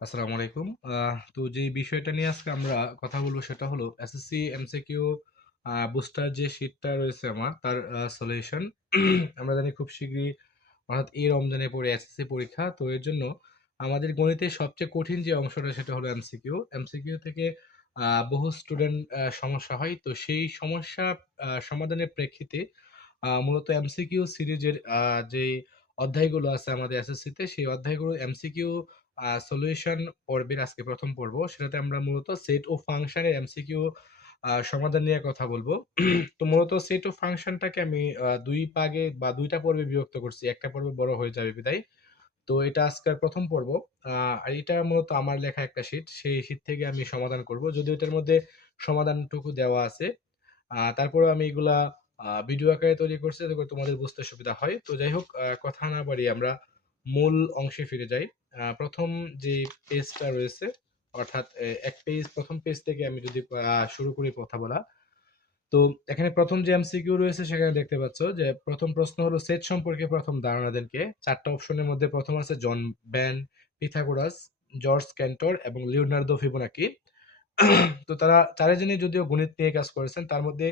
আসসালামু আলাইকুম। তো যেই বিষয়টা নিয়ে আজকে আমরা কথা বলব সেটা হলো এসএসসি এমসিকিউ বুস্টার যে শিটটা রয়েছে আমার, তার সলিউশন আমরা জানি খুব শীঘ্রই অর্থাৎ এই রমজানে পড়ে এসএসসি পরীক্ষা। তো এর জন্য আমাদের গণিতের সবচেয়ে কঠিন যে অংশটা সেটা হলো এমসিকিউ। এমসিকিউ থেকে বহু স্টুডেন্ট সমস্যা হয়। তো সেই সমস্যা সমাধানের প্রেক্ষিতে মূলত এমসিকিউ সিরিজের যেই অধ্যায়গুলো আছে আমাদের এসএসসিতে সেই অধ্যায়গুলো এমসিকিউ সলিউশন পর্বের আজকে প্রথম পর্ব। সেটাতে আমরা মূলত সেট ও ফাংশনের এমসিকিউ সমাধান নিয়ে কথা বলব। তো মূলত সেট ও ফাংশনটাকে আমি দুই ২ ভাগে বা দুইটা পর্বে বিভক্ত করছি। একটা পর্ব বড় হয়ে যাবে বিদায় তো এটা আজকের প্রথম পর্ব। আর এটা মূলত আমার লেখা একটা শিট। সেই শিট থেকে আমি সমাধান করব। যদিও এটার মধ্যে সমাধানটুকু দেওয়া আছে। আ, তারপরেও আমি এগুলা ভিডিও আকারে তৈরি করছে যাতে তোমাদের বুঝতে সুবিধা হয়। তো যাই হোক কথা না বাড়িয়ে আমরা মূল অংশে ফিরে যাই। ১ম যে পেজটা রয়েছে অর্থাৎ এক পেজ প্রথম পেজ থেকে আমি যদি শুরু করি কথা বলা। তো এখানে প্রথম যে এমসিকিউ রয়েছে সেখানে দেখতে পাচ্ছ যে প্রথম প্রশ্ন হলো সেট সম্পর্কে প্রথম ধারণা দেন কে? ৪ টা অপশনের মধ্যে প্রথম আছে John Venn, Pythagoras, George Cantor এবং লিওনার্দো ফিবোনাকি। তো তারা চারজনই যদিও গণিত নিয়ে কাজ করেছেন তার মধ্যে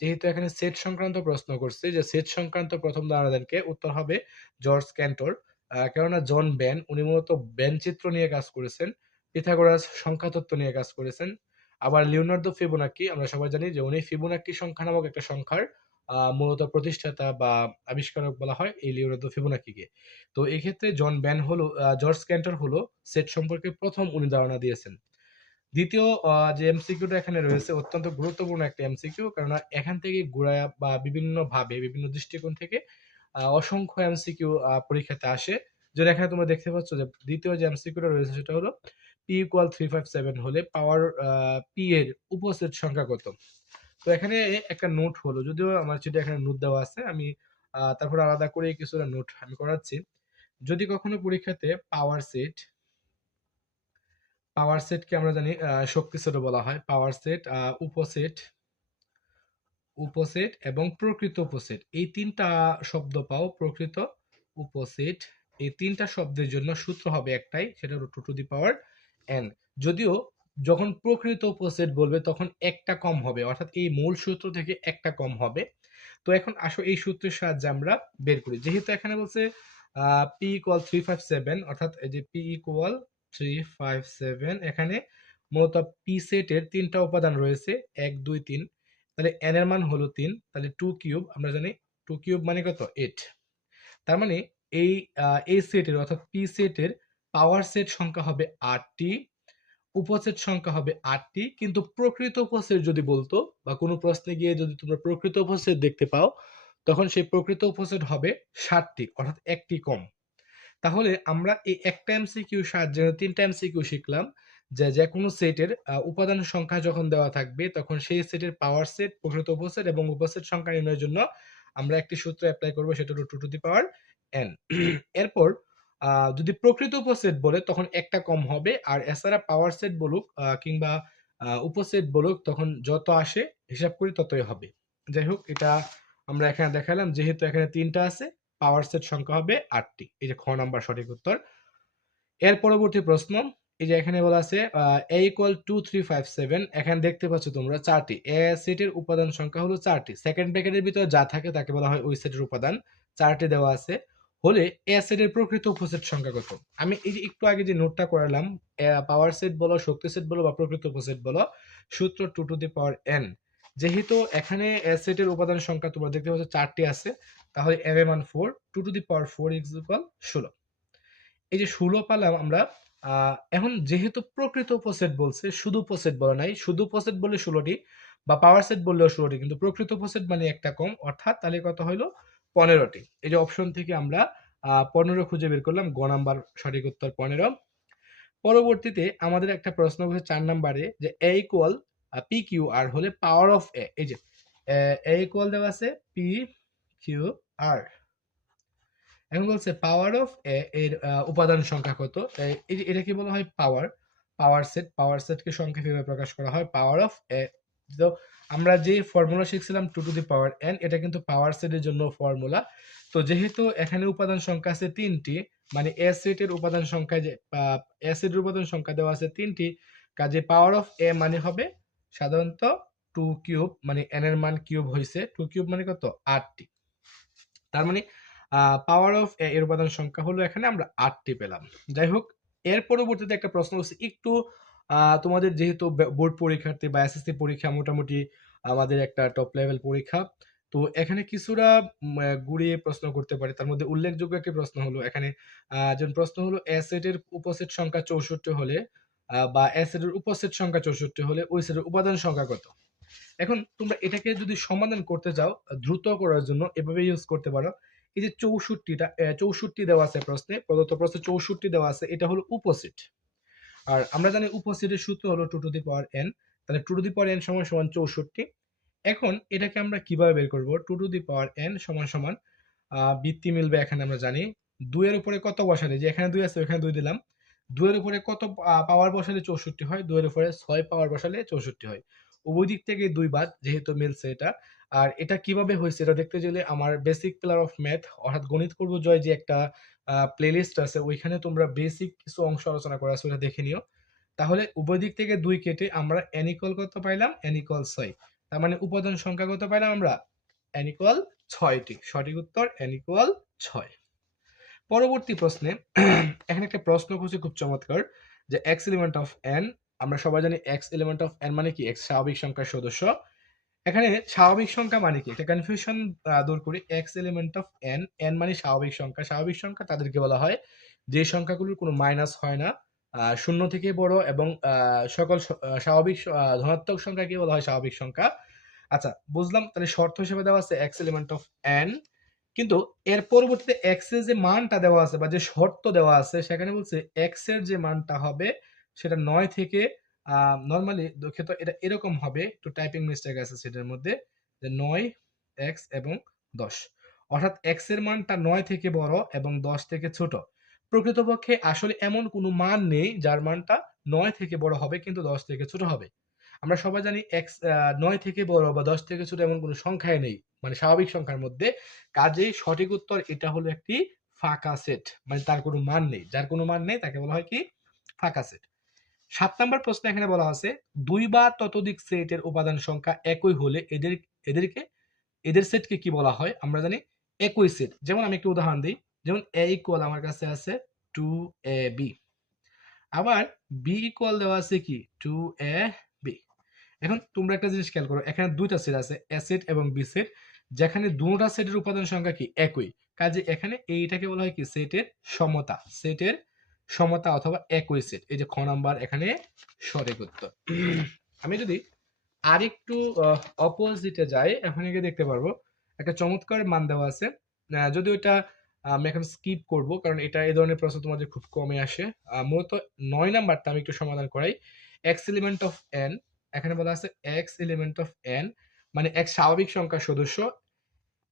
যেহেতু এখানে সেট সংক্রান্ত প্রশ্ন করছে, যে সেট সংক্রান্ত ১ম ধারণা দেন কে? উত্তর হবে জর্জ ক্যান্টর। কেননা জন ব্যান উনি মূলত ব্যান চিত্র নিয়ে কাজ করেছেন। পিথাগোরাস সংখ্যাতত্ত্ব নিয়ে কাজ করেছেন। আবার লিওনার্দো ফিবোনাকি আমরা সবাই জানি যে উনি ফিবোনাকি সংখ্যা নামক একটা সংখ্যার মূলত প্রতিষ্ঠাতা বা আবিষ্কারক বলা হয় এই লিওনার্দো ফিবোনাকিকে। তো এক্ষেত্রে জন ব্যান হলো জর্জ ক্যান্টর হলো সেট সম্পর্কে প্রথম উনি ধারণা দিয়েছেন। দ্বিতীয় যে এমসিকিউটা এখানে রয়েছে অত্যন্ত গুরুত্বপূর্ণ একটা এমসিকিউ কেননা এখান থেকে ঘুরায়া বা বিভিন্নভাবে বিভিন্ন দৃষ্টিকোণ থেকে অসংখ্য এমসিকিউ পরীক্ষাতে আসে। যেটা এখানে তোমরা দেখতে পাচ্ছ যে দ্বিতীয় যে এমসিকিউটা রয়েছে সেটা হলো p ইকুয়াল 357 হলে পাওয়ার পি এর উপসেট সংখ্যা কত? তো এখানে একটা নোট হলো, যদিও আমার চিটে এখানে নোট দেওয়া আছে। আমি তারপরে আলাদা করে কিছুটা নোট আমি করাচ্ছি। যদি কখনো পরীক্ষাতে পাওয়ার সেট পাওয়ার সেটকে আমরা জানি শক্তি সেটও বলা হয়। পাওয়ার সেট, উপসেট উপসেট এবং প্রকৃত উপসেট। এই তিনটা শব্দ পাও প্রকৃত, উপসেট। এই তিনটা শব্দের জন্য সূত্র হবে একটাই সেটা হলো 2 টু দি পাওয়ার n যদিও যখন প্রকৃত উপসেট বলবে তখন একটা কম হবে। অর্থাৎ এই মূল সূত্র থেকে একটা কম হবে। তো এখন আসো এই সূত্রের সাহায্যে আমরা বের করি। যেহেতু এখানে বলছে p ইকুয়াল 357 অর্থাৎ এই যে p ইকুয়াল 357 এখানে মূলত p সেটের ৩ টা উপাদান রয়েছে ১, ২, ৩ তাহলে n এর মান হলো ৩ তাহলে 2 কিউব আমরা জানি 2 কিউব মানে কত? 8 তার মানে এই এই সেটের অর্থাৎ p সেটের পাওয়ার সেট সংখ্যা হবে ৮ টি, উপসেট সংখ্যা হবে ৮ টি কিন্তু প্রকৃত উপসেট যদি বলতো বা কোনো প্রশ্নে গিয়ে যদি তোমরা প্রকৃত উপসেট দেখতে পাও তখন সেই প্রকৃত উপসেট হবে ৭ টি অর্থাৎ ১ টি কম। তাহলে আমরা এই একটা এমসিকিউ সাহায্যে ৩ টা এমসিকিউ শিখলাম যে যেকোনো সেটের উপাদান সংখ্যা যখন দেওয়া থাকবে তখন সেই সেটের পাওয়ার সেট, প্রকৃত উপসেট এবং উপসেট সংখ্যা নির্ণয়ের জন্য আমরা একটি সূত্র অ্যাপ্লাই করব সেটা হলো 2 টু দি পাওয়ার n এরপর যদি প্রকৃত উপসেট বলে তখন একটা কম হবে আর এছাড়া পাওয়ার সেট বলুক কিংবা উপসেট বলুক তখন যত আসে হিসাব করি ততই হবে। যাই হোক এটা আমরা এখানে দেখালাম যেহেতু এখানে তিনটা আছে পাওয়ার সেট সংখ্যা হবে আটটি এই যে খ নাম্বার সঠিক উত্তর। এর পরবর্তী প্রশ্ন এই যে এখানে বলা আছে A equal to three five seven এখানে দেখতে পাচ্ছ তোমরা ৪ টি। a সেটের উপাদান সংখ্যা হলো চারটি সেকেন্ড ব্র্যাকেটের ভিতরে যা থাকে তাকে বলা হয় ওই সেটের উপাদান। চারটি দেওয়া আছে। হলে a সেটের প্রকৃত উপসেট সংখ্যা কত? আমি এই যে একটু আগে যে নোটটা করালাম পাওয়ার সেট বলো, শক্তি সেট বলো বা প্রকৃত উপসেট বলো সূত্র two to the power n যেহেতু এখানে a সেটের উপাদান সংখ্যা তোমরা দেখতে পাচ্ছ চারটি আছে, তাহলে n এর মান 4 2 to the power four equal 16 এই যে 16 পালাম আমরা এখন যেহেতু প্রকৃত উপসেট বলছে, শুধু উপসেট বলে নাই। শুধু উপসেট বললে ষোলোটি বা পাওয়ার সেট বললেও ষোলোটি, কিন্তু প্রকৃত উপসেট মানে একটা কম, অর্থাৎ তাহলে কত হইল ১৫ টি। এই যে অপশন থেকে আমরা পনেরো খুঁজে বের করলাম, গ নাম্বার সঠিক উত্তর ১৫ পরবর্তীতে আমাদের একটা প্রশ্ন হচ্ছে চার নাম্বারে যে A equal uh p q r হলে পাওয়ার অফ a এই যে a ইকুয়াল দেওয়া আছে p q r এখন বলছে পাওয়ার অফ এ এর উপাদান সংখ্যা কত? এ এই যে বলা হয় পাওয়ার, পাওয়ার সেট। পাওয়ার সেটকে সংক্ষেপে প্রকাশ করা হয় পাওয়ার অফ এ তো আমরা যে formula শিখছিলাম two to the power n এটা কিন্তু পাওয়ার সেটের জন্য ফর্মুলা তো যেহেতু এখানে উপাদান সংখ্যা আছে তিনটি মানে এ সেটের উপাদান সংখ্যা যে এ সেটের উপাদান সংখ্যা দেওয়া আছে তিনটি কাজে পাওয়ার অফ এ মানে হবে সাধারণত টু কিউব মানে এন এর মান কিউব হয়েছে টু কিউব মানে কত? আটটি। তার মানে পাওয়ার অফ এ এর উপাদান সংখ্যা হলো এখানে আমরা আটটি পেলাম। যাই হোক এর পরবর্তীতে একটা প্রশ্ন হচ্ছে একটু তোমাদের যেহেতু বোর্ড পরীক্ষার্থী বা এসএসসি পরীক্ষা মোটামুটি আমাদের একটা টপ লেভেল পরীক্ষা, তো এখানে কিছুটা ঘুরিয়ে প্রশ্ন করতে পারে। তার মধ্যে উল্লেখযোগ্য একটি প্রশ্ন হলো, এখানে প্রশ্ন হলো অ্যাসেটের উপসেট সংখ্যা চৌষট্টি হলে বা অ্যাসেটের উপসেট সংখ্যা চৌষট্টি হলে ওই সেটের উপাদান সংখ্যা কত? এখন তোমরা এটাকে যদি সমাধান করতে চাও, দ্রুত করার জন্য এভাবে ইউজ করতে পারো। এই যে চৌষট্টিটা চৌষট্টি দেওয়া আছে প্রশ্নে, প্রদত্ত প্রশ্নে চৌষট্টি দেওয়া আছে, এটা হলো উপসেট। আর আমরা জানি উপসেটের সূত্র হলো two to the power n তাহলে two to the power n সমান সমান চৌষট্টি। এখন এটাকে আমরা কীভাবে বের করব? Two to the power n সমান সমান বৃত্তি মিলবে এখানে আমরা জানি। দুইয়ের উপরে কত বসালে? যে এখানে দুই আছে ওখানে দুই দিলাম। দুইয়ের উপরে কত পাওয়ার বসালে চৌষট্টি হয়, দুয়ের উপরে ছয় পাওয়ার বসালে চৌষট্টি হয়। উভয় দিক থেকে দুই বাদ, যেহেতু মিলছে এটা। আর এটা কীভাবে হয়েছে এটা দেখতে গেলে আমার বেসিক পিলার অফ ম্যাথ অর্থাৎ গণিত করব জয় যে একটা প্লেলিস্ট আছে, ওইখানে তোমরা বেসিক কিছু অংশ আলোচনা করা আছে, ওটা দেখে নিও। তাহলে উভয় দিক থেকে দুই কেটে আমরা অ্যানিকল কত পাইলাম? অ্যানিকল ছয়। তার মানে উপাদান সংখ্যা কত পাইলাম আমরা? অ্যানিকল ছয়টি। সঠিক উত্তর অ্যানিকল ছয়। পরবর্তী প্রশ্নে, এখানে একটা প্রশ্ন করছে খুব চমৎকার যে এক্স এলিমেন্ট অফ এন আমরা সবাই জানি এক্স এলিমেন্ট অফ এন মানে কি? এক্স স্বাভাবিক সংখ্যার সদস্য। এখানে স্বাভাবিক সংখ্যা মানে কি? একটা কনফিউশন দূর করি। X element of N N মানে স্বাভাবিক সংখ্যা। স্বাভাবিক সংখ্যা তাদেরকে বলা হয় যে সংখ্যাগুলোর কোনো মাইনাস হয় না শূন্য থেকে বড় এবং সকল স্বাভাবিক ধনাত্মক সংখ্যাকে বলা হয় স্বাভাবিক সংখ্যা। আচ্ছা বুঝলাম। তাহলে শর্ত হিসেবে দেওয়া আছে এক্স এলিমেন্ট অফ এন কিন্তু এর পরবর্তীতে এক্সের যে মানটা দেওয়া আছে বা যে শর্ত দেওয়া আছে, সেখানে বলছে এক্সের যে মানটা হবে সেটা নয় থেকে নর্মালি দুঃখিত এটা এরকম হবে, একটু টাইপিং মিস্টেক আছে সেটার মধ্যে, যে নয় এক্স এবং দশ। অর্থাৎ এক্সের মানটা নয় থেকে বড় এবং দশ থেকে ছোট। প্রকৃতপক্ষে আসলে এমন কোনো মান নেই যার মানটা নয় থেকে বড় হবে, কিন্তু দশ থেকে ছোট হবে। আমরা সবাই জানি এক্স নয় থেকে বড় বা দশ থেকে ছোট এমন কোনো সংখ্যায় নেই। মানে স্বাভাবিক সংখ্যার মধ্যে। কাজেই সঠিক উত্তর এটা হলো একটি ফাঁকা সেট মানে তার কোনো মান নেই। যার কোনো মান নেই তাকে বলা হয় কি? ফাঁকা সেট সাত নম্বর প্রশ্ন এখানে বলা আছে, দুই বা ততোধিক সেটের উপাদান সংখ্যা একই হলে এদের, এদেরকে, এদের সেটকে কি বলা হয়? আমরা জানি একই সেট যেমন আমি একটু উদাহরণ দিই। যেমন এ ইকুয়াল আমার কাছে আছে টু এ বি আবার বি ইকুয়াল দেওয়া আছে কি? টু এ এখন তোমরা একটা জিনিস খেয়াল করো, এখানে দুইটা সেট আছে এ সেট এবং বি সেট যেখানে দুটা সেটের উপাদান সংখ্যা কি? একই। কাজে এখানে এইটাকে বলা হয় কি? সেটের সমতা। সেটের সমতা অথবা একই সেট এই যে খ নাম্বার এখানে সঠিক উত্তর। আমি যদি আরেকটু অপোজিটে যাই, এখন একে দেখতে পারব, একটা চমৎকার মান দেওয়া আছে। যদি ওইটা, আমি এখন স্কিপ করব, কারণ এটা এই ধরনের প্রশ্ন তোমাদের খুব কমে আসে। মূলত নয় নাম্বারটা আমি একটু সমাধান করাই। এক্স এলিমেন্ট অফ এন এখানে বলা আছে এক্স এলিমেন্ট অফ এন মানে এক স্বাভাবিক সংখ্যার সদস্য।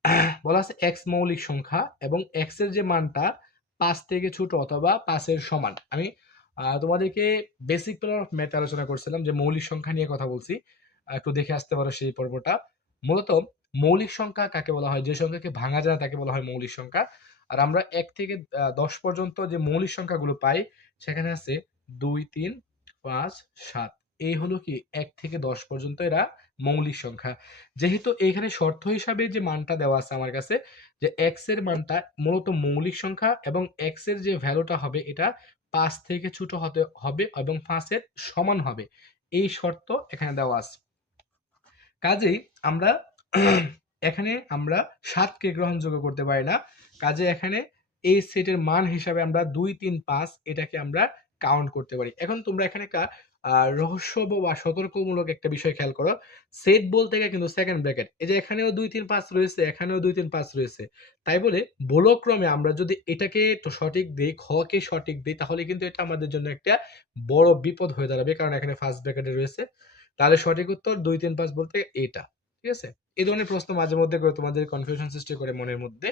বলা আছে এক্স মৌলিক সংখ্যা এবং এক্সের যে মানটা পাঁচ থেকে ছোট অথবা পাঁচের সমান। আমি তোমাদেরকে বেসিক প্ল্যান অফ ম্যাথ আলোচনা করছিলাম যে মৌলিক সংখ্যা নিয়ে কথা বলছি। একটু দেখে আসতে পারো সেই পর্বটা। মূলত মৌলিক সংখ্যা কাকে বলা হয়? যে সংখ্যাকে ভাঙা যায় তাকে বলা হয় মৌলিক সংখ্যা। আর আমরা এক থেকে দশ পর্যন্ত যে মৌলিক সংখ্যাগুলো পাই, সেখানে আছে দুই, তিন, পাঁচ, সাত। এই হলো কি, এক থেকে দশ পর্যন্ত এরা মৌলিক সংখ্যা। যেহেতু এইখানে শর্ত হিসাবে যে মানটা দেওয়া আছে আমার কাছে, যে এক্সের মানটা মূলত মৌলিক সংখ্যা এবং এক্সের যে ভ্যালুটা হবে এটা পাঁচ থেকে ছোট হতে হবে এবং পাঁচের সমান হবে। এই শর্ত এখানে দেওয়া আছে। কাজেই আমরা এখানে আমরা সাতকে গ্রহণযোগ্য করতে পারি না। কাজে এখানে এই সেটের মান হিসাবে আমরা দুই, তিন, পাঁচ এটাকে আমরা কাউন্ট করতে পারি। এখন তোমরা এখানে একটা রহস্য বা সতর্কমূলক একটা বিষয় খেয়াল করো। সেট বলতে গেলে কিন্তু সেকেন্ড ব্র্যাকেট এই যে এখানেও দুই, তিন, পাঁচ রয়েছে, এখানেও দুই, তিন, পাঁচ রয়েছে। তাই বলে বলক্রমে আমরা যদি এটাকে সঠিক দিই খকে সঠিক দিই, তাহলে কিন্তু এটা আমাদের জন্য একটা বড় বিপদ হয়ে দাঁড়াবে। কারণ এখানে ফার্স্ট ব্র্যাকেটে রয়েছে। তাহলে সঠিক উত্তর দুই, তিন, পাঁচ বলতে এটা। ঠিক আছে? এই ধরনের প্রশ্ন মাঝে মধ্যে করে তোমাদের কনফিউশন সৃষ্টি করে মনের মধ্যে।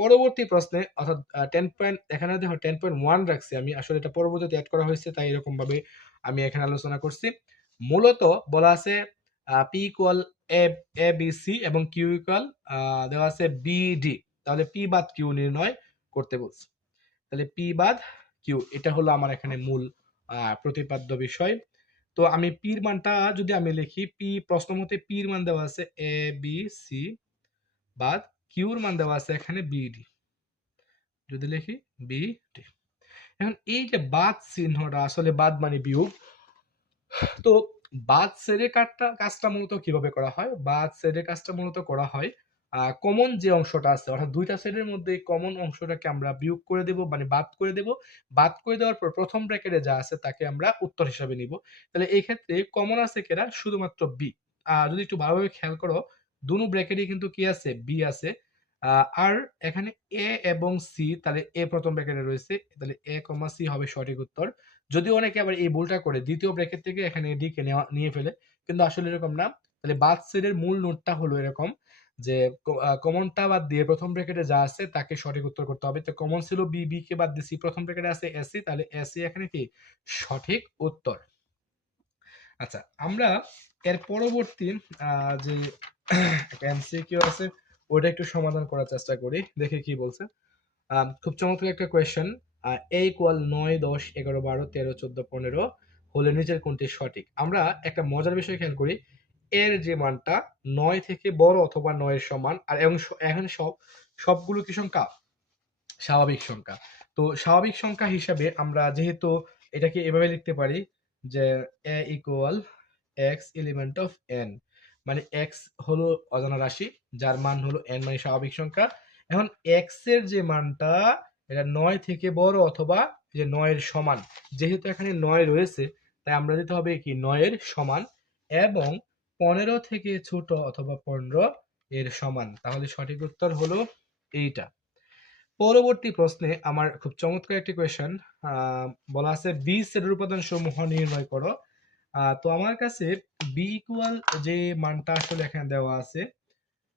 পরবর্তী প্রশ্নে, অর্থাৎ টেন পয়েন্ট এখানে দেখো টেন পয়েন্ট ওয়ান রাখছি আমি। আসলে এটা পরবর্তীতে অ্যাড করা হয়েছে, তাই এরকম ভাবে আমি এখানে আলোচনা করছি। মূলত বলা আছে P equal A A B C এবং কিউ ইকুয়াল দেওয়া আছে বি ডি তাহলে পি বাদ কিউ নির্ণয় করতে বলছে। তাহলে পি বাদ কিউ এটা হলো আমার এখানে মূল প্রতিপাদ্য বিষয়। তো আমি পির মানটা যদি আমি লিখি পি প্রশ্ন মতে পির মান দেওয়া আছে এ বি সি বাদ কিউর মান দেওয়া আছে এখানে বি ডি যদি লিখি, বিডি। এখন এই যে বাদ চিহ্নটা, আসলে বাদ মানে বিয়োগ। তো বাদ সেরে কাজটা কাজটা মূলত কীভাবে করা হয়? বাদ সেরে কাজটা মূলত করা হয় কমন যে অংশটা আছে, অর্থাৎ দুইটা সেটের মধ্যে কমন অংশটাকে আমরা বিয়োগ করে দেব মানে বাদ করে দেব। বাদ করে দেওয়ার পর প্রথম ব্র্যাকেটে যা আছে, তাকে আমরা উত্তর হিসাবে নিব। তাহলে এই ক্ষেত্রে কমন আছে কেরা শুধুমাত্র বি যদি একটু ভালোভাবে খেয়াল করো দুনো ব্র্যাকেটে কিন্তু কি আছে? বি আছে। আর এখানে এ এবং সি তাহলে এ প্রথম ব্র্যাকেটে রয়েছে, তাহলে এ কমা সি হবে সঠিক উত্তর। যদিও অনেকে আবার এই ভুলটা করে, দ্বিতীয় ব্র্যাকেট থেকে এখানে ডি কে নেওয়া, নিয়ে ফেলে, কিন্তু আসলে এরকম না। তাহলে বাদ সেটের মূল নোটটা হলো এরকম যে কমনটা বাদ দিয়ে প্রথম ব্র্যাকেটে যা আছে, তাকে সঠিক উত্তর করতে হবে। তো কমন ছিল বি বি কে বাদ দিয়ে সি প্রথম ব্র্যাকেটে আছে এসি তাহলে এসি এখানে কি? সঠিক উত্তর। আচ্ছা আমরা এর পরবর্তী যে একটা এমসিকিউ আছে? ওটা একটু সমাধান করার চেষ্টা করি, দেখে কি বলছে। খুব চমৎকার একটা কোয়েশ্চেন এ ইকুয়াল নয়, দশ, এগারো, বারো, তেরো, চোদ্দ, পনেরো হলে নিচের কোনটি সঠিক? আমরা একটা মজার বিষয় খেয়াল করি। এর যে মানটা নয় থেকে বড় অথবা নয়ের সমান, আর এবং এখন সব, সবগুলো কি সংখ্যা? স্বাভাবিক সংখ্যা। তো স্বাভাবিক সংখ্যা হিসাবে আমরা যেহেতু এটাকে এভাবে লিখতে পারি যে A equal x element of N মানে এক্স হলো অজানা রাশি, যার মান হলো এন মানে স্বাভাবিক সংখ্যা। এখন এক্সের যে মানটা, এটা নয় থেকে বড় অথবা যে নয়ের সমান, যেহেতু এখানে নয় রয়েছে, তাই আমরা দিতে হবে কি? নয়ের সমান এবং পনেরো থেকে ছোট অথবা পনেরো এর সমান। তাহলে সঠিক উত্তর হলো এইটা। পরবর্তী প্রশ্নে আমার খুব চমৎকার একটি কোয়েশ্চেন বলা আছে বি সেটের উপাদান সমূহ নির্ণয় করো। তো আমার কাছে বি ইকুয়াল যে মানটা আসলে এখানে দেওয়া আছে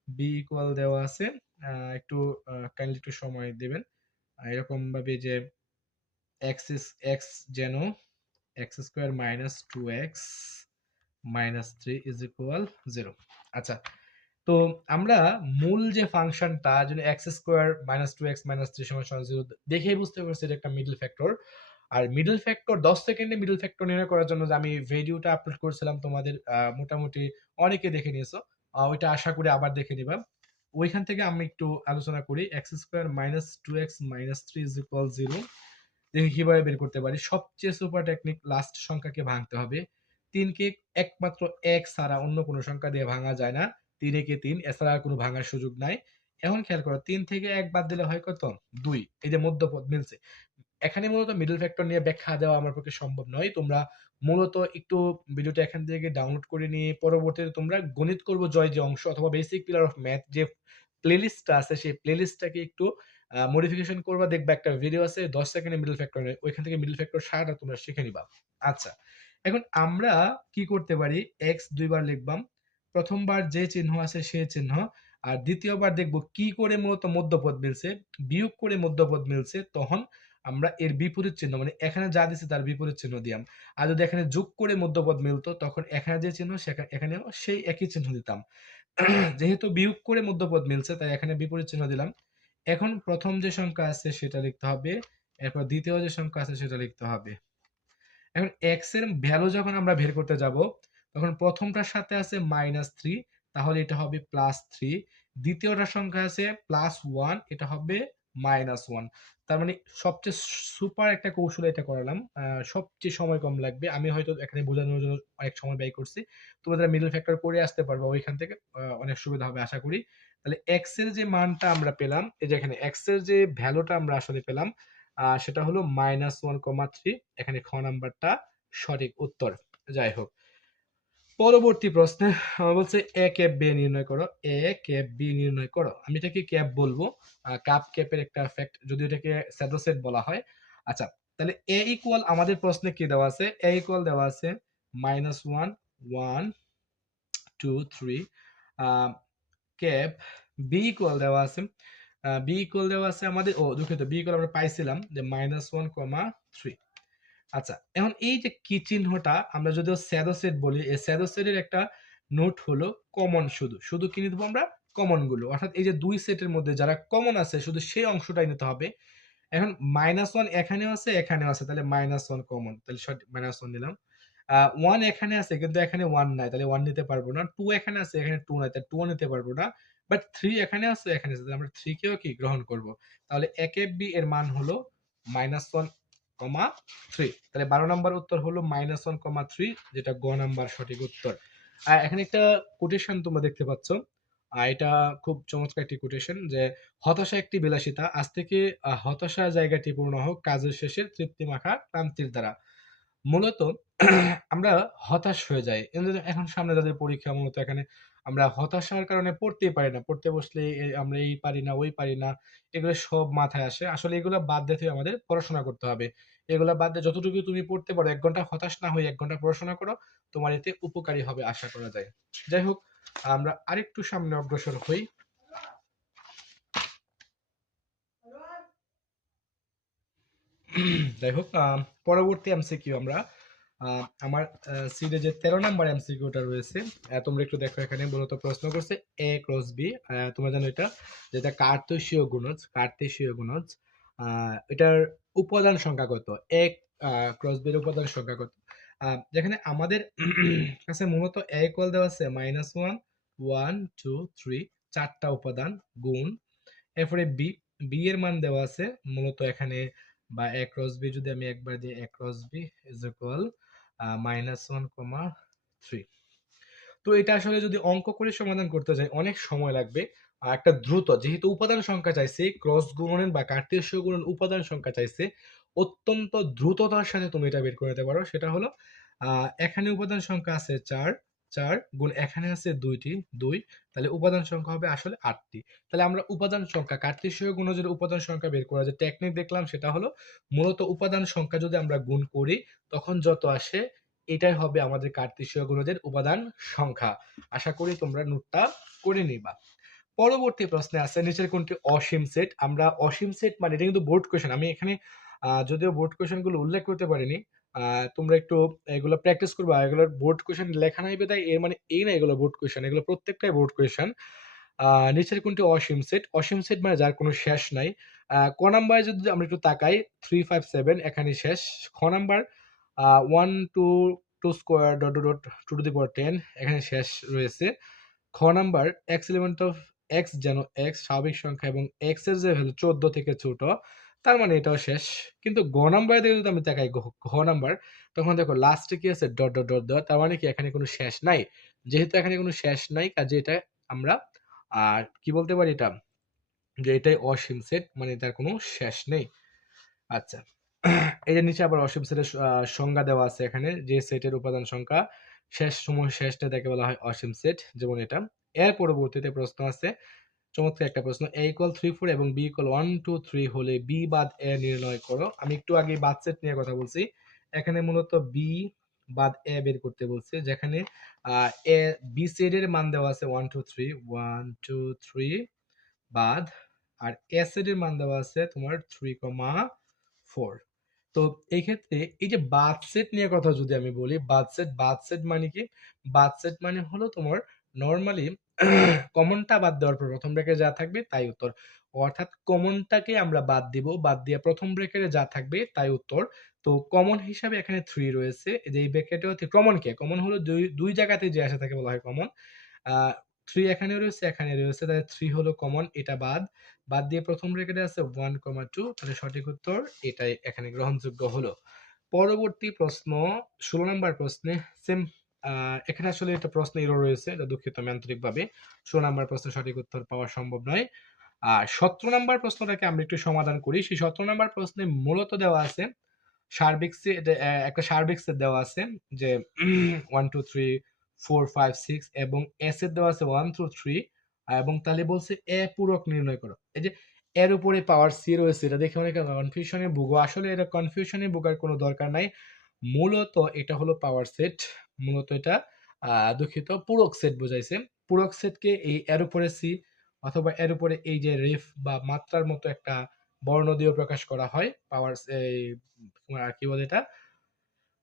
বি ইকুয়াল দেওয়া আছে একটু কাইন্ডলি একটু সময় দেবেন। এরকম ভাবে যে এক্স ইস এক্স যেন x square minus two x minus three is equal zero আচ্ছা তো আমরা মূল যে ফাংশনটা যদি x square minus two x minus three সমান জিরো দেখেই বুঝতে পারছি এটা একটা মিডল ফ্যাক্টর আর মিডল ফ্যাক্টর দশ সেকেন্ডে মিডল ফ্যাক্টর নির্ণয় করার জন্য যে আমি ভিডিওটা আপলোড করেছিলাম তোমাদের মোটামুটি অনেকে দেখে নিয়েছো। ওইটা আশা করি আবার দেখে নিবা। ওইখান থেকে আমি একটু আলোচনা করি। X square minus two x minus three is equal zero দেখি কীভাবে বের করতে পারি। সবচেয়ে সুপার টেকনিক লাস্ট সংখ্যাকে ভাঙতে হবে। তিনকে একমাত্র এক ছাড়া অন্য কোনো সংখ্যা দিয়ে ভাঙা যায় না। তিন একে তিন, এছাড়া কোনো ভাঙার সুযোগ নাই। এখন খেয়াল করো, তিন থেকে এক বাদ দিলে হয় কত? দুই। এই যে মধ্যপদ মিলছে। এখানে মূলত মিডল ফ্যাক্টর নিয়ে ব্যাখ্যা দেওয়া আমার পক্ষে সম্ভব নয়। তোমরা মূলত একটু ভিডিওটা এখান থেকে ডাউনলোড করে নিয়ে পরবর্তীতে তোমরা গণিত করব জয় যে অংশ অথবা বেসিক পিলার অফ ম্যাথ যে প্লেলিস্টটা আছে, সেই প্লেলিস্টটাকে একটু মডিফিকেশন করবা। দেখবা একটা ভিডিও আছে, দশ সেকেন্ডে মিডল ফ্যাক্টর ওইখান থেকে মিডল ফ্যাক্টর সারাটা তোমরা শিখে নিবা। আচ্ছা এখন আমরা কি করতে পারি? এক্স দুইবার লিখবাম। প্রথমবার যে চিহ্ন আছে সে চিহ্ন। আর দ্বিতীয়বার দেখব কি করে মূলত মধ্যপদ মিলছে, বিয়োগ করে মধ্যপদ মিলছে। তখন আমরা এর বিপরীত চিহ্ন মানে এখানে যা দিছে তার বিপরীত চিহ্ন দিয়াম। আর যদি এখানে যোগ করে মধ্যপদ মিলতো, তখন এখানে যে চিহ্ন সেখানে এখানেও সেই একই চিহ্ন দিতাম। যেহেতু বিয়োগ করে মধ্যপদ মিলছে, তাই এখানে বিপরীত চিহ্ন দিলাম। এখন প্রথম যে সংখ্যা আছে, সেটা লিখতে হবে। এরপর দ্বিতীয় যে সংখ্যা আছে, সেটা লিখতে হবে। এখন এক্সের ভ্যালু যখন আমরা বের করতে যাব, তখন প্রথমটার সাথে আছে মাইনাস থ্রি তাহলে এটা হবে প্লাস থ্রি দ্বিতীয়টার সংখ্যা আছে প্লাস ওয়ান এটা হবে মাইনাস ওয়ান তার মানে সবচেয়ে সুপার একটা কৌশল এটা করালাম। সবচেয়ে সময় কম লাগবে। আমি হয়তো এখানে বোঝানোর জন্য অনেক সময় ব্যয় করছি। তোমরা মিডল ফ্যাক্টর করে আসতে পারবে, ওইখান থেকে অনেক সুবিধা হবে আশা করি। তাহলে এক্সের যে মানটা আমরা পেলাম, এই যে এখানে এক্সের যে ভ্যালুটা আমরা আসলে পেলাম সেটা হলো মাইনাস ওয়ান কমা থ্রি এখানে খ নাম্বারটা সঠিক উত্তর। যাই হোক পরবর্তী প্রশ্নে বলছে এ ক্যাপ বি নির্ণয় করো। এ ক্যাপ বি নির্ণয় করো। আমি এটাকে ক্যাপ বলব। কাপ ক্যাপের একটা ফ্যাক্ট যদি এটাকে স্যাডোসেট বলা হয়। আচ্ছা তাহলে এ ইকুয়াল আমাদের প্রশ্নে কি দেওয়া আছে? এ ইকুয়াল দেওয়া আছে minus one one two three cap B equal দেওয়া আছে। বি ইকুয়াল দেওয়া আছে আমাদের ও, দুঃখিত বি ইকুয়াল আমরা পাইছিলাম যে মাইনাস ওয়ান কমা থ্রি আচ্ছা এখন এই যে কি চিহ্নটা আমরা যদিও স্যাডো সেট বলি, এই স্যাডো সেটের একটা নোট হলো কমন শুধু। শুধু কি নিতে আমরা? কমনগুলো। অর্থাৎ এই যে দুই সেটের মধ্যে যারা কমন আছে, শুধু সেই অংশটাই নিতে হবে। এখন মাইনাস ওয়ান এখানেও আছে এখানেও আছে। তাহলে মাইনাস ওয়ান কমন তাহলে মাইনাস ওয়ান নিলাম। ওয়ান এখানে আছে, কিন্তু এখানে ওয়ান নাই। তাহলে ওয়ান নিতে পারব না। টু এখানে আছে, এখানে টু নাই। তাহলে টু নিতে পারব না। বাট থ্রি এখানে আছে এখানে আছে। তাহলে আমরা থ্রি কেও কি গ্রহণ করব? তাহলে এক এফ বি এর মান হলো মাইনাস ওয়ান কমা থ্রি। তাহলে বারো নম্বর উত্তর হলো মাইনাস ওয়ান কমা থ্রি, যেটা গ নাম্বার সঠিক উত্তর। আর এখানে একটা কোটেশন তোমরা দেখতে পাচ্ছ। আর এটা খুব চমৎকার একটি কোটেশন যে, হতাশা একটি বিলাসিতা, আজ থেকে হতাশা জায়গাটি পূর্ণ হোক, কাজের শেষে তৃপ্তি মাখা ক্লান্তির দ্বারা। মূলত, আমরা হতাশ হয়ে যাই। এখন সামনে তাদের পরীক্ষা, মূলত এখানে আমরা হতাশার কারণে পড়তেই পারি না। পড়তে বসলে আমরা এই পারি না, ওই পারি না, এগুলো সব মাথায় আসে। আসলে এগুলো বাদ দিতে আমাদের পড়াশোনা করতে হবে। এগুলো বাদ দিয়ে যতটুকু তুমি পড়তে পারো, এক ঘণ্টা হতাশ না হয়ে এক ঘণ্টা পড়াশোনা করো, তোমার এতে উপকারী হবে আশা করা যায়। যাই হোক, আমরা আরেকটু সামনে অগ্রসর হই। যাই হোক পরবর্তী এমসিকিউ আমরা আমার যে তেরো নাম্বার এমসিকিউটা রয়েছে তোমরা একটু দেখো এখানে, মূলত প্রশ্ন করছে এ ক্রস বি তোমরা জানো এটা যেটা কার্তেশীয় গুণজ কার্তেশীয় গুণজ এটার উপাদান সংখ্যা কত? এক ক্রস বির উপাদান সংখ্যা কত? যেখানে আমাদের কাছে মূলত এ ইকুয়াল দেওয়া আছে minus one one two three চারটা উপাদান, গুণ। এরপরে বি বি এর মান দেওয়া আছে, মূলত এখানে, বা এ ক্রস বি যদি আমি একবার দিই A cross B is equal minus one comma three তো এটা আসলে যদি অঙ্ক করে সমাধান করতে যাই, অনেক সময় লাগবে। আর একটা দ্রুত, যেহেতু উপাদান সংখ্যা চাইছে ক্রস গুণনের বা কার্তেশীয় গুণন উপাদান সংখ্যা চাইছে, অত্যন্ত দ্রুততার সাথে তুমি এটা বের করে নিতে পারো। সেটা হলো এখানে উপাদান সংখ্যা আছে চার চার গুণ এখানে আছে দুইটি, দুই। তাহলে উপাদান সংখ্যা হবে আসলে আটটি। তাহলে আমরা উপাদান সংখ্যা কার্তেশীয় গুণজের উপাদান সংখ্যা বের করার যে টেকনিক দেখলাম, সেটা হলো মূলত উপাদান সংখ্যা যদি আমরা গুণ করি, তখন যত আসে, এটাই হবে আমাদের কার্তেশীয় গুণজের উপাদান সংখ্যা। আশা করি তোমরা নোটটা করে নিবা। পরবর্তী প্রশ্নে আছে, নিচের কোনটি অসীম সেট আমরা অসীম সেট মানে এটা কিন্তু বোর্ড কোয়েশন আমি এখানে যদিও বোর্ড কোয়েশনগুলো উল্লেখ করতে পারিনি তোমরা একটু এগুলো প্র্যাকটিস করবা এগুলোর বোর্ড কোয়েশন লেখা নাই বেদায় এর মানে এই না এগুলো বোর্ড কোয়েশন এগুলো প্রত্যেকটাই বোর্ড কোয়েশন নিচের কোনটি অসীম সেট অসীম সেট মানে যার কোনো শেষ নাই। ক নাম্বারে যদি আমরা একটু তাকাই থ্রি ফাইভ সেভেন এখানে শেষ। খ number one two two square dot dot two two the power ten এখানে শেষ রয়েছে। খ number x element of x যেন এক্স স্বাভাবিক সংখ্যা এবং এক্সের যে ভ্যালু চোদ্দ থেকে ছোট। তার মানে এটাও শেষ। কিন্তু গ নাম্বারে দেখে যদি আমি তাকাই ঘ- নাম্বার, তখন দেখো লাস্টে কি আছে? ডট ডট ডট তার মানে কি এখানে কোনো শেষ নাই? যেহেতু এখানে কোনো শেষ নাই, কাজে এটা আমরা, আর কি বলতে পারি এটা? যে এটাই অসীম সেট মানে তার কোনো শেষ নেই। আচ্ছা এই যে নিচে আবার অসীম সেটের সংজ্ঞা দেওয়া আছে এখানে, যে সেটের উপাদান সংখ্যা, শেষ সময় শেষটা তাকে বলা হয় অসীম সেট যেমন এটা। এর পরবর্তীতে প্রশ্ন আছে চমৎকার একটা প্রশ্ন এ ইকুয়াল থ্রি ফোর এবং B equal one two three হলে বি বাদ এ নির্ণয় করো। আমি একটু আগে বাদ সেট নিয়ে কথা বলছি। এখানে মূলত বি বাদ এ বের করতে বলছে, যেখানে এ বি সেটের মান দেওয়া আছে one two three one two three বাদ, আর এস এর মান দেওয়া আছে তোমার থ্রি কমা ফোর তো এই ক্ষেত্রে এই যে বাদ সেট নিয়ে কথা যদি আমি বলি, বাদ সেট বাদ সেট মানে কি? বাদ সেট মানে হলো তোমার নর্মালি কমনটা বাদ দেওয়ার পর প্রথম ব্রেকে যা থাকবে তাই উত্তর। অর্থাৎ কমনটাকে আমরা বাদ দিব, বাদ দিয়ে প্রথম ব্রেকেটে যা থাকবে তাই উত্তর। তো কমন হিসাবে এখানে থ্রি রয়েছে যে এই ব্রেকেটে হচ্ছে কমন কে? কমন হলো দুই দুই জায়গাতে যে আসে তাকে বলা হয় কমন থ্রি এখানে রয়েছে এখানে রয়েছে, তাহলে থ্রি হলো কমন এটা বাদ। বাদ দিয়ে প্রথম ব্রেকেটে আছে ওয়ান কমা টু তাহলে সঠিক উত্তর এটাই এখানে গ্রহণযোগ্য হলো। পরবর্তী প্রশ্ন, ষোলো নম্বর প্রশ্নে সেম এখানে আসলে একটা প্রশ্ন এরো রয়েছে এটা দুঃখিত আমি আন্তরিকভাবে ষোলো নম্বর প্রশ্নের সঠিক উত্তর পাওয়া সম্ভব নয়। আর সতেরো নম্বর প্রশ্নটাকে আমরা একটু সমাধান করি। সেই সতেরো নম্বর প্রশ্নে মূলত দেওয়া আছে সার্বিক একটা সার্বিক সেট দেওয়া আছে যে one two three four five six এবং এস এর দেওয়া আছে ওয়ান টু থ্রি এবং তাহলে বলছে এ পূরক নির্ণয় করো। এই যে, এর উপরে পাওয়ার সি রয়েছে, এটা দেখে অনেকে কনফিউশনে ভুগো। আসলে এটা কনফিউশনে ভোগার কোনো দরকার নাই। মূলত এটা হলো পাওয়ার সেট মূলত এটা দুঃখিত পূরক সেট বোঝাইছে। পূরক সেটকে এই এর উপরে সি অথবা এর উপরে এই যে রেফ বা মাত্রার মতো একটা বর্ণ দিয়ে প্রকাশ করা হয় পাওয়ার এই কি বলে এটা?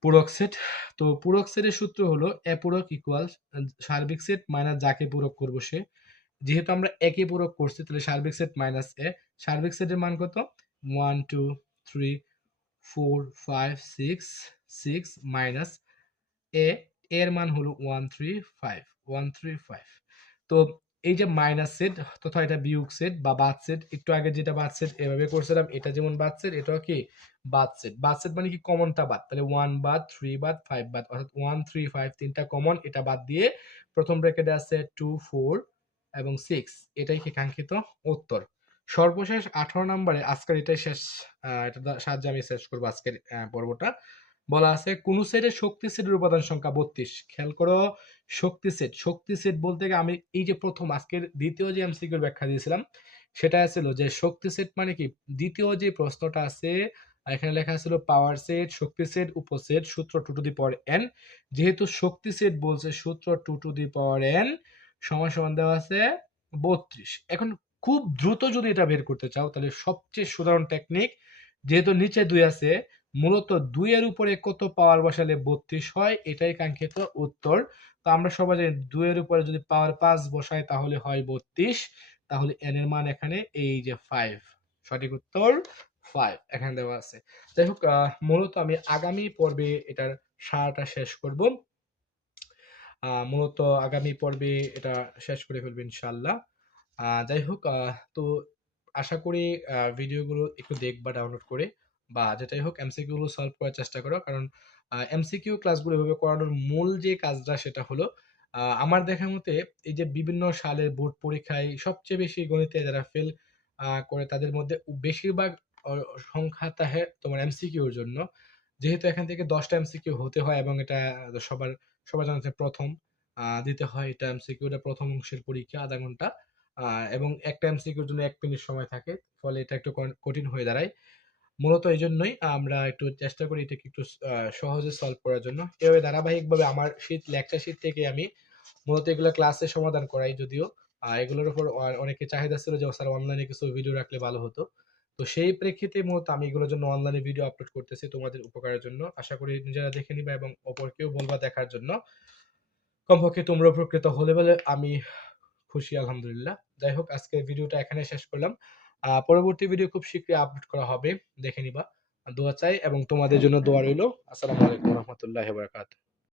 পূরক সেট তো পূরক সেটের সূত্র হলো এ পূরক ইকুয়াল সার্বিক সেট মাইনাস যাকে পূরক করব সে। যেহেতু আমরা একে পূরক করছি, তাহলে সার্বিক সেট মাইনাস এ। সার্বিক সেটের মান কত? One two three four five six six minus A এর মান হলো one three five one three five তো এই যে মাইনাস সেট তথা এটা বিয়োগ সেট বা বাদ সেট একটু আগে যেটা বাদ সেট এভাবে করছিলাম, এটা যেমন বাদ সেট এটাও কি? বাদ সেট বাদ সেট মানে কি? কমনটা বাদ। তাহলে ওয়ান বাদ থ্রি বাদ ফাইভ বাদ। অর্থাৎ ওয়ান থ্রি ফাইভ তিনটা কমন এটা বাদ দিয়ে প্রথম ব্র্যাকেটে আছে টু ফোর এবং সিক্স এটাই কি কাঙ্ক্ষিত উত্তর? সর্বশেষ আঠারো নম্বরে, আজকের এটাই শেষ এটা সাহায্যে আমি শেষ করব আজকের পর্বটা। বলা আছে, কোন সেটের শক্তি সেটের উপাদান সংখ্যা বত্রিশ। খেয়াল করো, শক্তি সেট শক্তি সেট বলতে গেলে আমি এই যে প্রথম আজকের দ্বিতীয় যে এমসিকিউর ব্যাখ্যা দিয়েছিলাম, সেটা ছিল যে শক্তি সেট মানে কি? দ্বিতীয় যে প্রশ্নটা আছে, এখানে লেখা ছিল পাওয়ার সেট শক্তি সেট উপসেট সূত্র two two the power n যেহেতু শক্তি সেট বলছে সূত্র two two the power n সমান সমান দেওয়া আছে বত্রিশ। এখন খুব দ্রুত যদি এটা বের করতে চাও, তাহলে সবচেয়ে সাধারণ টেকনিক যেহেতু নিচে দুই আছে মূলত দুইয়ের উপরে কত পাওয়ার বসালে বত্রিশ হয়? এটাই কাঙ্ক্ষিত উত্তর। তো আমরা সবাই দুইয়ের উপরে যদি পাওয়ার পাঁচ বসাই তাহলে হয় বত্রিশ। তাহলে এন এর মান এখানে এই যে ফাইভ সঠিক উত্তর ফাইভ এখানে দেওয়া আছে। যাই হোক মূলত আমি আগামী পর্বে এটার সারটা শেষ করব। মূলত আগামী পর্বে এটা শেষ করে ফেলব ইনশাল্লাহ যাই হোক তো আশা করি ভিডিওগুলো একটু দেখবা ডাউনলোড করে। বা যেটাই হোক এমসিকিউ গুলো সলভ করার চেষ্টা করো। কারণ এমসিকিউ ক্লাসগুলো এভাবে করানোর মূল যে কাজটা সেটা হলো আমার দেখা মতে এই যে বিভিন্ন সালের বোর্ড পরীক্ষায় সবচেয়ে বেশি গণিতে যারা ফেল করে তাদের মধ্যে বেশিরভাগ সংখ্যা থাকে তোমার এমসিকিউর জন্য। যেহেতু এখান থেকে দশটা এমসিকিউ হতে হয় এবং এটা সবার সবার জানাতে প্রথম দিতে হয় এটা এমসিকিউটা প্রথম অংশের পরীক্ষা আধা ঘণ্টা এবং একটা এমসিকিউর জন্য এক মিনিট সময় থাকে, ফলে এটা একটু কঠিন হয়ে দাঁড়ায়। মূলত এই জন্যই আমরা একটু চেষ্টা করি এটাকে একটু সহজে সলভ করার জন্য। এভাবে ধারাবাহিকভাবে আমার শীত লেকচার শীট থেকে আমি মূলত এগুলো ক্লাসে সমাধান করাই যদিও এগুলোর উপর অনেকে চাহিদা ছিল যে স্যার অনলাইনে কিছু ভিডিও রাখলে ভালো হতো। তো সেই প্রেক্ষিতে মূলত আমি এগুলোর জন্য অনলাইনে ভিডিও আপলোড করতেছি তোমাদের উপকারের জন্য। আশা করি নিজেরা দেখে নিবা এবং অপরকেও বলবা দেখার জন্য। কমপক্ষে তোমরা উপকৃত হলে বলে আমি খুশি, আলহামদুলিল্লাহ। যাই হোক আজকে ভিডিওটা এখানে শেষ করলাম। পরবর্তী ভিডিও খুব শীঘ্রই আপলোড করা হবে। দেখে নিবা। দোয়া চাই এবং তোমাদের জন্য দোয়া রইল। আসসালামু আলাইকুম রহমতুল্লাহ বারাকাতুহু।